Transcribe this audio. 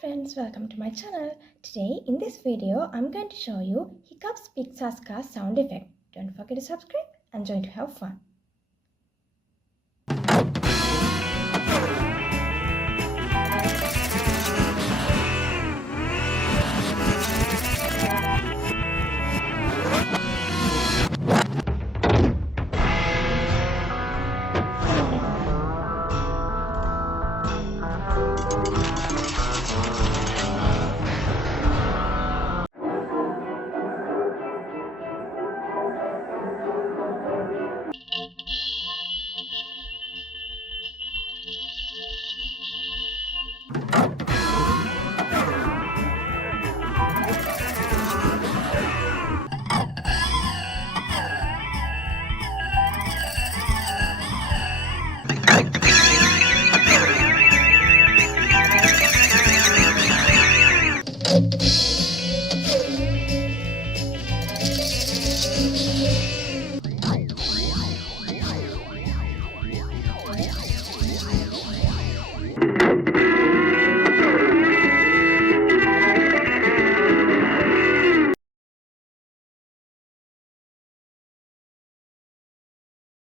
friends, welcome to my channel. Today in this video I'm going to show you Hiccups Pixar's car sound effect. Don't forget to subscribe and join to have fun.